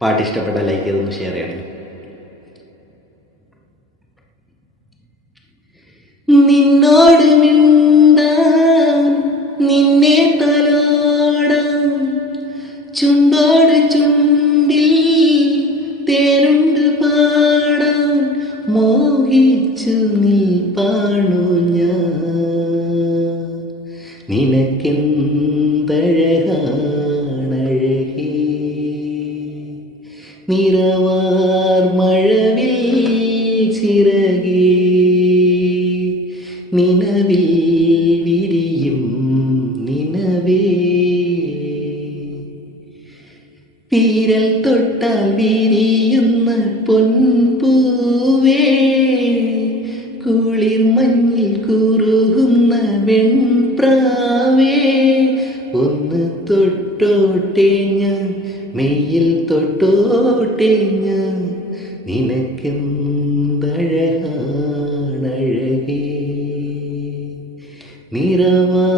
പാട്ട് ഇഷ്ടപ്പെട്ട ലൈക്ക് ചെയ്തൊന്ന് ഷെയർ ചെയ്യണം. നിന്നോട് മിണ്ടാൻ നിന്നെ തലോടാൻ ചുണ്ടോട് ചുണ്ടിൽ തേനുണ്ട് പാടാൻ മോഹിച്ചു നിൽപ്പാണു ഞാൻ. നിനക്കെന്തഴകാണഴകേ നിറവാർ മഴവിൽ ചിറകേ നിനവിൽ വിരിയും നിനവേ. വിരൽ തൊട്ടാൽ വിരിയുന്ന പൊൻപൂവേ കുളിർ മഞ്ഞിൽ കുറുകുന്ന വെൺപ്രാവേ. ഒന്ന് തൊട്ടോട്ടെ ഞാൻ മെയ്യിൽ തൊട്ടോട്ടെ ഞാൻ. നിനക്കെന്തഴകാണഴകേ നിറവാ